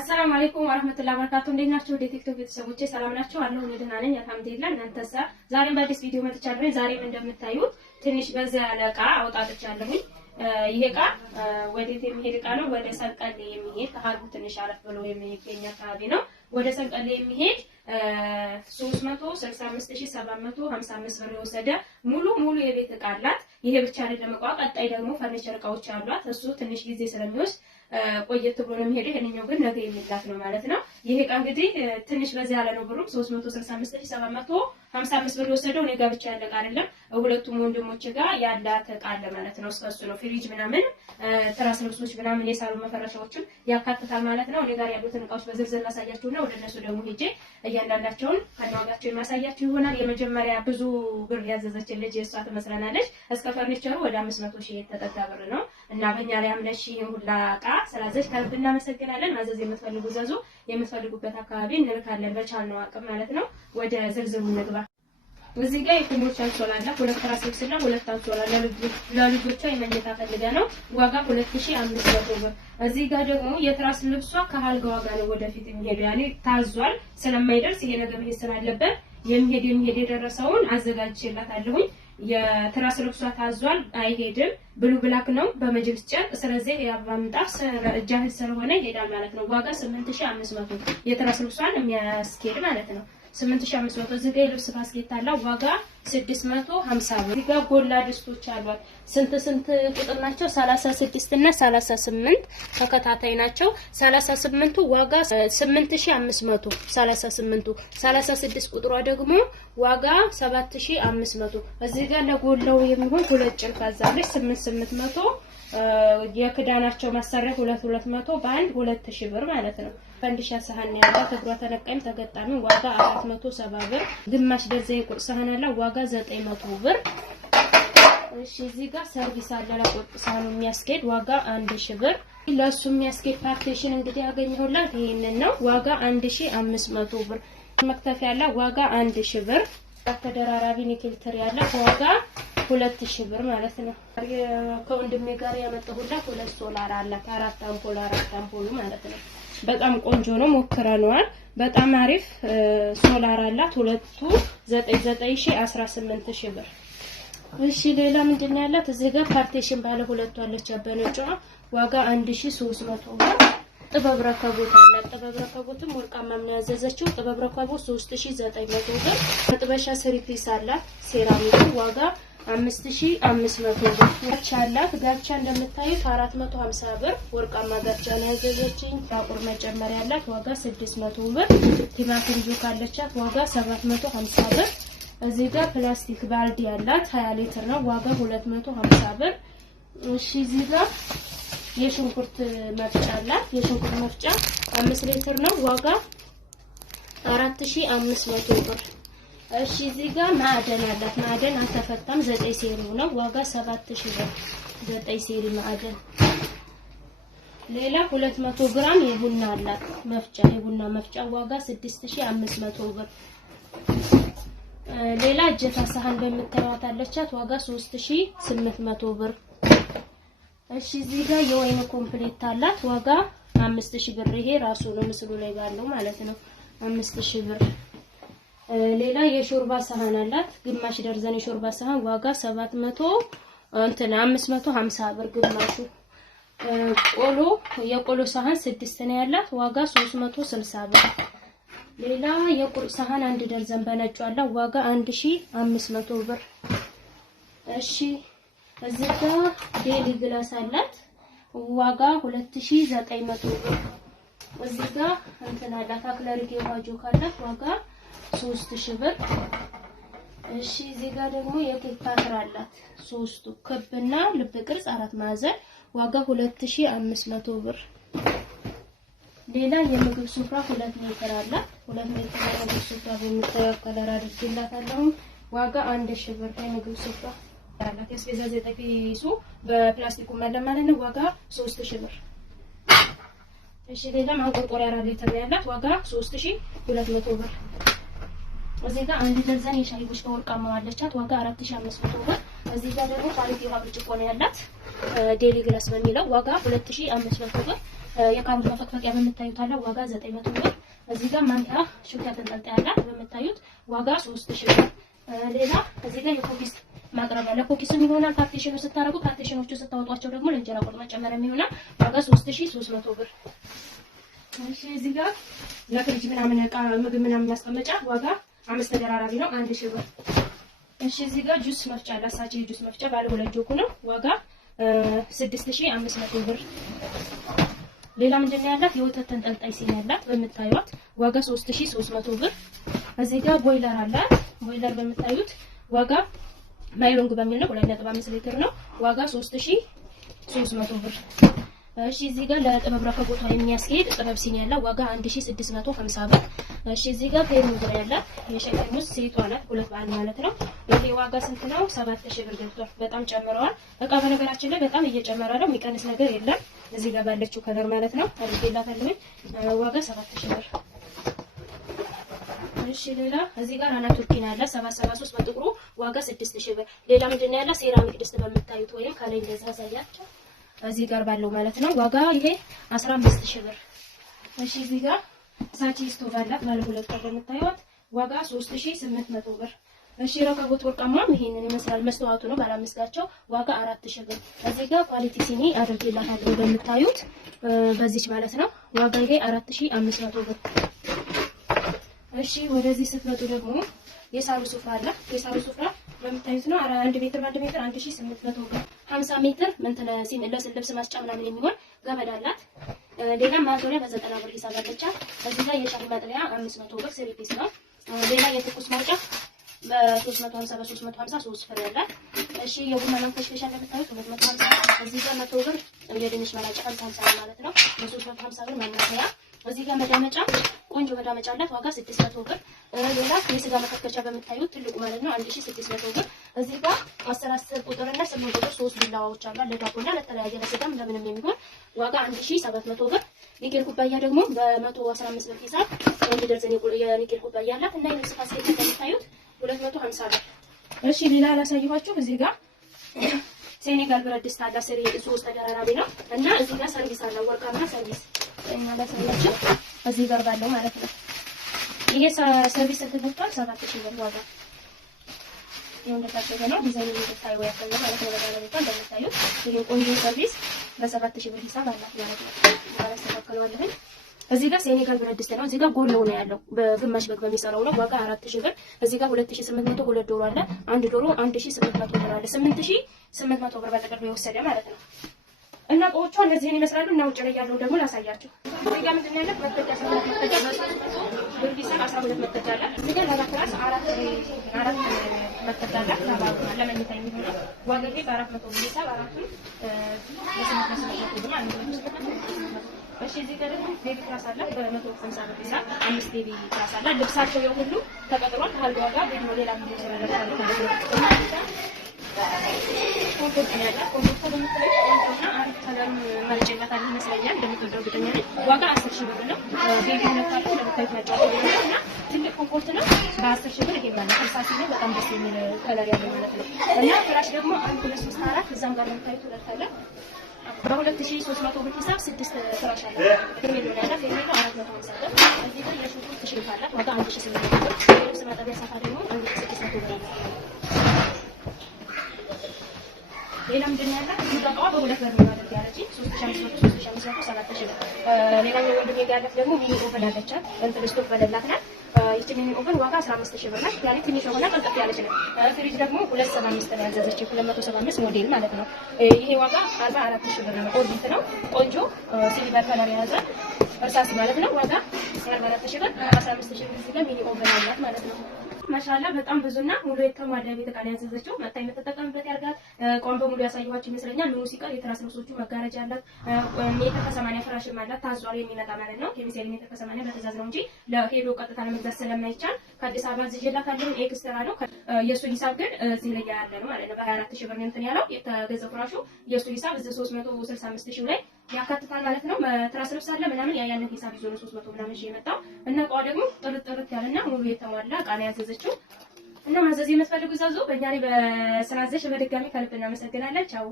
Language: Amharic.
አሰላሙ አለይኩም ወራህመቱላሂ ወበረካቱ። እንዴት ናችሁ? ወደ ቲክቶክ ቤተሰቦቼ ሰላም ናችሁ? አለሁ እኔ ደህና ነኝ አልሐምዱሊላህ። እናንተሳ? ዛሬም በአዲስ ቪዲዮ መጥቻለሁ። ዛሬም እንደምታዩት ትንሽ በዛ ያለ እቃ አውጣጥቻለሁ። ይሄ እቃ ወዴት የሚሄድ እቃ ነው? ወደ ሰንቀሌ የሚሄድ ከሀገሩ ትንሽ አለፍ ብሎ የሚገኝ አካባቢ ነው። ወደ ሰንቀሌ የሚሄድ 365755 ብር የወሰደ ሙሉ የቤት እቃ አላት። ይሄ ብቻ አይደለም እቃ፣ ቀጣይ ደግሞ ፈርኒቸር እቃዎች አሏት። እሱ ትንሽ ጊዜ ስለሚወስድ ቆየት ብሎ ነው የሚሄደው። ይሄንኛው ግን ነገ የሚላክ ነው ማለት ነው። ይሄ እቃ እንግዲህ ትንሽ በዛ ያለ ነው። ብሩ 365755 ብር የወሰደው እኔ ጋር ብቻ ያለ እቃ አይደለም፣ ሁለቱም ወንድሞች ጋር ያላት እቃ አለ ማለት ነው። እስከሱ ነው ፍሪጅ ምናምን፣ ትራስ ልብሶች ምናምን፣ የሳሎን መፈረሻዎችን ያካትታል ማለት ነው። እኔ ጋር ያሉትን እቃዎች በዝርዝር ላሳያችሁና ወደ እነሱ ደግሞ ሄጄ እያንዳንዳቸውን ከናጋቸው የማሳያችሁ ይሆናል። የመጀመሪያ ብዙ ብር ያዘዘችን ልጅ እሷ ትመስለናለች። እስከ ፈርኒቸሩ ወደ 500 ሺህ የተጠጋ ብር ነው እና በእኛ ላይ አምነሽ ሁላ እቃ ስላዘዝ ከልብ እናመሰግናለን። ማዘዝ የምትፈልጉ ዘዙ፣ የምትፈልጉበት አካባቢ እንልካለን በቻልነው አቅም ማለት ነው። ወደ ዝርዝሩ እንግባ። እዚህ ጋር የኮምቦልቻ አንሶላ አለ። 2 ትራስ ልብስና 2 አንሶላ ለልጆቿ የመኝታ ፈልገ ነው። ዋጋ 2500 ብር። እዚህ ጋር ደግሞ የትራስ ልብሷ ከአልጋ ዋጋ ነው ወደፊት የሚሄደው፣ ያኔ ታዟል ስለማይደርስ ይሄ ነገር መሄድ ስላለበት የሚሄድ የደረሰውን አዘጋጅቼላታለሁኝ። የትራስ ልብሷ ታዟል አይሄድም፣ ብሉ ብላክ ነው በመጅልስ ጨርቅ። ስለዚህ ያባምጣስ ጃህል ስለሆነ ይሄዳል ማለት ነው። ዋጋ 8500 የትራስ ልብሷን የሚያስኬድ ማለት ነው። 8500 እዚህ ጋር የልብስ ባስኬት አለ። ዋጋ 650 ብር። እዚህ ጋር ጎላ ድስቶች አሏት። ስንት ቁጥር ናቸው? 36 እና 38 ተከታታይ ናቸው። 38ቱ ዋጋ 8500፣ 36 ቁጥሯ ደግሞ ዋጋ 7500። እዚህ ጋር ለጎላው የሚሆን ሁለት ጭልፋ አዛለች 8800። የክዳናቸው ማሰሪያ 200 በአንድ 2000 ብር ማለት ነው። ፈንዲሻ ሳህን ያላት እግሯ ተለቃይም ተገጣሚ ዋጋ 470 ብር። ግማሽ ደርዘን የቁርጥ ሳህን አለ ዋጋ 900 ብር። እሺ እዚህ ጋር ሰርቪስ አለ ለቁርጥ ሳህኑ የሚያስኬድ ዋጋ 1000 ብር። ለሱ የሚያስኬድ ፓርቲሽን እንግዲህ ያገኘሁላት ይሄንን ነው። ዋጋ 1500 ብር። መክተፊያ ያለ ዋጋ 1000 ብር። ተደራራቢ ኒኬል ትሪ ያለ ዋጋ 2000 ብር ማለት ነው። ከወንድሜ ጋር ያመጣሁላት 2 ሶላር አላት። 4 አምፖል ማለት ነው። በጣም ቆንጆ ነው፣ ሞክረነዋል። በጣም አሪፍ ሶላር አላት። ሁለቱ 18000 ብር። እሺ ሌላ ምንድነው ያላት? እዚህ ጋር ፓርቲሽን ባለ ሁለቱ አለች በነጯ ዋጋ 1300 ብር። ጥበብ ረከቦት አላት። ጥበብ ረከቦትም ወርቃማ ነው ያዘዘችው። ጥበብ ረከቦት 3900 ብር። መጥበሻ ስሪፒስ አላት ሴራሚክ ዋጋ 5500 ብር። ጋቻ አላት። ጋቻ እንደምታዩት 450 ብር። ወርቃማ ጋቻ ነው ያዘዘችኝ። ጥቁር መጨመሪያ ያላት ዋጋ 600 ብር። ቲማቲም ጆክ አለቻት ዋጋ 750 ብር። እዚህ ጋር ፕላስቲክ ባልዲ ያላት 20 ሊትር ነው ዋጋ 250 ብር። እሺ እዚህ ጋር የሽንኩርት መፍጫ አላት። የሽንኩርት መፍጫ 5 ሊትር ነው ዋጋ 4500 ብር። እሺ እዚህ ጋር ማዕደን አላት። ማዕደን አልተፈታም 9 ሴሪ ነው ዋጋ 7000 ብር። 9 ሴሪ ማዕደን። ሌላ 200 ግራም የቡና አላት መፍጫ። የቡና መፍጫ ዋጋ 6500 ብር። ሌላ እጀታ ሳህን በምታዩት አለቻት ዋጋ 3800 ብር። እሺ እዚህ ጋር የወይን ኮምፕሌት አላት ዋጋ 5000 ብር። ይሄ ራሱ ነው ምስሉ ላይ ባለው ማለት ነው 5000 ብር። ሌላ የሾርባ ሳህን አላት። ግማሽ ደርዘን የሾርባ ሳህን ዋጋ 550 ብር ግማሹ። የቆሎ ሳህን 6 ነው ያላት ዋጋ 360 ብር። ሌላ የቁርጥ ሳህን 1 ደርዘን በነጩ አለ ዋጋ 1500 ብር። እሺ እዚህ ጋር ዴሊ ግላስ አላት ዋጋ 2900 ብር። እዚህ ጋር እንትን አላት አክለሪክ የዋጆ ካላት ዋጋ 3000 ብር። እሺ እዚህ ጋር ደግሞ የኬክ ፓትር አላት። ሶስቱ ክብና ልብ ቅርጽ 4 ማዕዘን ዋጋ 2500 ብር። ሌላ የምግብ ሱፍራ 2 ሜትር አላት። 2 ሜትር የምግብ ሱፍራ በሚታየው ከለር አድርጌላታለሁ ዋጋ 1000 ብር። የምግብ ሱፍራ አላት። የስፔዛ 9 ፒሱ በፕላስቲኩ ማለት ነው ዋጋ 3000 ብር። እሺ ሌላ ማንቆርቆሪያ 4 ሊትር ያላት ዋጋ 3200 ብር። እዚህ ጋር 1 ደርዘን የሻይ ቡሽ ከወርቃማ አለቻት ዋጋ 4500 ብር። እዚህ ጋር ደግሞ ኳሊቲ ውሃ ብርጭቆ ነው ያላት ዴሊ ግላስ በሚለው ዋጋ 2500 ብር። የካሮት መፈቅፈቂያ በምታዩት አለ ዋጋ 900 ብር። እዚህ ጋር ማንኪያ ሽንኩርት ተንጠልጣይ አለ በምታዩት ዋጋ 3000 ብር። ሌላ እዚህ ጋር የኩኪስ ማቅረቢያ ለኩኪስም ይሆናል። ፓርቲሽኑ ስታረጉ ፓርቲሽኖቹ ስታወጧቸው ደግሞ ለእንጀራ ቁርጥ መጨመሪያም ይሆናል። ዋጋ 3300 ብር። እሺ እዚህ ጋር ለፍሪጅ ምናምን ዕቃ ምግብ ምናምን ማስቀመጫ ዋጋ 5 ተደራራቢ ነው 1000 ብር። እሺ እዚህ ጋር ጁስ መፍጫ ላሳጪ ጁስ መፍጫ ባለ 2 ጆክ ነው ዋጋ 6500 ብር። ሌላ ምንድን ነው ያላት የወተት ተንጠልጣይ ሲኒ ያላት በምታዩት ዋጋ 3300 ብር። እዚህ ጋር ቦይለር አላት። ቦይለር በምታዩት ዋጋ ማይሎንግ በሚል ነው 2.5 ሊትር ነው ዋጋ 3300 ብር። እሺ እዚህ ጋር ለጥበብ ረከቦቷ የሚያስኬድ ጥበብ ሲኒ ያላት ዋጋ 1650 ብር። እሺ እዚህ ጋር ፔርሙዝ ያላት የሻይ ጠርሙስ ሴቷ ናት 2 ባል ማለት ነው። ይሄ ዋጋ ስንት ነው? 7000 ብር ገብቷል። በጣም ጨምረዋል። እቃ በነገራችን ላይ በጣም እየጨመረ ነው። የሚቀንስ ነገር የለም። እዚህ ጋር ባለችው ከለር ማለት ነው አድርጌላታለሁ። ዋጋ 7000 ብር። እሺ ሌላ እዚህ ጋር አና ቱርኪና ያለ 773 በጥቁሩ ዋጋ 6000 ብር። ሌላ ምንድነው ያለ ሴራሚክ ድስት በምታዩት ወይም ከላይ እንደዛ ያሳያችሁ እዚህ ጋር ባለው ማለት ነው ዋጋ ይሄ 15000 ብር። እሺ እዚህ ጋር ሳቺ ስቶቭ አላት ባለ 2 ቀን በምታዩት ዋጋ 3800 ብር። እሺ ረከቦት ወርቃማም ይሄንን ይመስላል። መስተዋቱ ነው ባለ 5 ጋቸው ዋጋ 4000 ብር። እዚህ ጋር ኳሊቲ ሲኒ አድርጌላታለሁ በምታዩት በዚች ማለት ነው ዋጋ ይሄ 4500 ብር። እሺ ወደዚህ ስትመጡ ደግሞ የሳሩ ሱፍራ አለ። የሳሩ ሱፍራ በምታዩት ነው 1 ሜትር በ1 ሜትር 1800 ብር። 50 ሜትር ሲኒ ለልብስ ማስጫ ምናምን የሚሆን ገመድ አላት። ሌላ ማዞሪያ በ90 ብር ሂሳብ አለቻት። እዚህ ጋር የሻይ ማጥለያ 500 ብር ስሪ ፒስ ነው። ሌላ የትኩስ ማውጫ በ350 በ350 3 ፍሬ አላት። እሺ የቡና መንከሽከሻ እንደምታዩት 250። እዚህ ጋር 100 ብር የድንች መላጫ 50 ማለት ነው። በ350 ብር ማማሰያ። እዚህ ጋር መዳመጫ ቆንጆ መዳመጫ አላት ዋጋ 600 ብር። ሌላ የስጋ መከተቻ በምታዩት ትልቁ ማለት ነው 1600 ብር። እዚህ ጋር 10 ቁጥርና 8 ቁጥር 3 ቢላዋዎች አሉ ለዳቦና ለተለያየ ለስጋም ለምንም የሚሆን ዋጋ 1700 ብር። ኒኬል ኩባያ ደግሞ በ115 ብር ሂሳብ አንድ ደርዘን የኒኬል ኩባያ አላት እና የልብስ ፋስኬት እንደምታዩት 250 ብር። እሺ ሌላ ያላሳየኋችሁ እዚህ ጋር ሴኔጋል ብረት ድስት አለ 3 ተደራራቢ ነው እና እዚህ ጋር ሰርቪስ አለ ወርቃማ ሰርቪስ እና ለሰላችሁ እዚህ ጋር ባለው ማለት ነው። ይሄ ሰርቪስ ተደርቷል 7000 ብር ዋጋ ይሄን እንደታሰበ ነው። ዲዛይን እንደታዩ ያለው ማለት ነው። በጋራ እንደምታዩት ይሄ ቆንጆ ሰርቪስ በ7000 ብር ሂሳብ አላት ማለት ነው። ማለት ተከክሏል። እዚህ ጋር ሴኔጋል ብረት ድስት ነው። እዚህ ጋር ጎለው ነው ያለው በግማሽ በግ በሚሰራው ነው ዋጋ 4000 ብር። እዚህ ጋር 2800 ሁለት ዶሮ አለ። አንድ ዶሮ 1800 ብር አለ። 8800 ብር በጥቅል የወሰደ ማለት ነው። እና እቃዎቿ እነዚህን ይመስላሉ። እና ውጭ ላይ ያለው ደግሞ ላሳያችሁ። እዚህ ጋር ምንድነው ያለው መጠጫ ሰላም መጠጫ ብር ቢሰራ 12 መጠጫ አለ። እዚህ ጋር ለራስ 4 መጠጫ አለ። ለመኝታ የሚሆነው ዋጋ ይሄ በ400 ብር ሂሳብ አራቱ ለስምንት ብር ማለት ነው። እሺ እዚህ ጋር ደግሞ ቤቢ ትራስ አለ በ150 ብር ሂሳብ 5 ቤቢ ትራስ አለ። ልብሳቸው የሁሉ ተቀጥሯል። ካል ዋጋ ቪዲዮ ሌላ ቪዲዮ ስለነበረ ኮምፖርት ያለ ኮምፖርት በምትለውና አሪፍ ሰላም ማርጨባታል ይመስለኛል። እንደምትወደው እርግጠኛ ነኝ። ዋጋ 10000 ብር ነው። ቤቢ ነካሉ ለምታዩት መጫወት እና ትልቅ ኮምፖርት ነው በ10000 ብር። ይሄ ማለት እርሳስ ነው። በጣም ደስ የሚል ከለር ያለው ማለት ነው። እና ፍራሽ ደግሞ 1 2 3 4 እዛም ጋር ለምታዩት ሁለት አለ በ2300 ብር ሂሳብ 6 ፍራሽ አለ። ፌርሜሎ ያለ ፌርሜሎ 450 ብር። እዚህ ጋር የሽንኩርት ሽሪፍ አላት ዋጋ 1800 ብር። የልብስ ማጠቢያ ሳፋ ደግሞ 1600 ብር ነው። ሌላ ምንድን ያለ ይጣጣው በሁለት በር ነው ያለች 3500 3500 7000 ብር። ሌላኛው ወንድሜ ጋር ያላት ደግሞ ሚኒ ኦቨን አለቻት እንትን ስቶፕ በለላት ናት። ይቺ ሚኒ ኦቨን ዋጋ 15000 ብር ናት። ያለ ትንሽ ሆና ቀልጠፍ ያለች ነው። ፍሪጅ ደግሞ 275 ነው ያዘዘችው 275 ሞዴል ማለት ነው። ይሄ ዋጋ 44000 ብር ነው። ኦርዲት ነው ቆንጆ ሲልቨር ከለር የያዘ እርሳስ ማለት ነው። ዋጋ 44000 ብር 15000 ብር። እዚህ ጋር ሚኒ ኦቨን አላት ማለት ነው። ማሻአላ በጣም ብዙና ሙሉ የተሟላ ቤት ዕቃ ነው ያዘዘችው። መጣ የምትጠቀምበት ያርጋት ቆም በሙሉ ያሳየኋችሁ ይመስለኛል። ምኑ ሲቀር የትራስ ልብሶቹ መጋረጃ አላት። ሜትር ከ80 ፍራሽም አላት። ታዟል የሚመጣ ማለት ነው። ኬሚሴል ሜትር ከ80 በትእዛዝ ነው እንጂ ለሄዶ ቀጥታ ለመግዛት ስለማይቻል ከአዲስ አበባ ዝዤላታለሁ። ኤክስትራ ነው። የሱ ሂሳብ ግን እዚህ ላይ ያለ ነው ማለት ነው። በ24000 ብር እንትን ያለው የተገዛው ፍራሹ የሱ ሂሳብ እዚህ 365000 ላይ ያካትታል ማለት ነው። ትራስ ልብስ አለ ምናምን ያንን ሂሳብ ይዞ ነው 300 ምናምን የመጣው እና እቃው ደግሞ ጥርት ያለና ሙሉ የተሟላ እቃ ነው ያዘዘችው። እና ማዘዝ የምትፈልጉ ዘዙ። በእኛ ላይ በስላዘሽ በድጋሚ ከልብ እናመሰግናለን። ቻው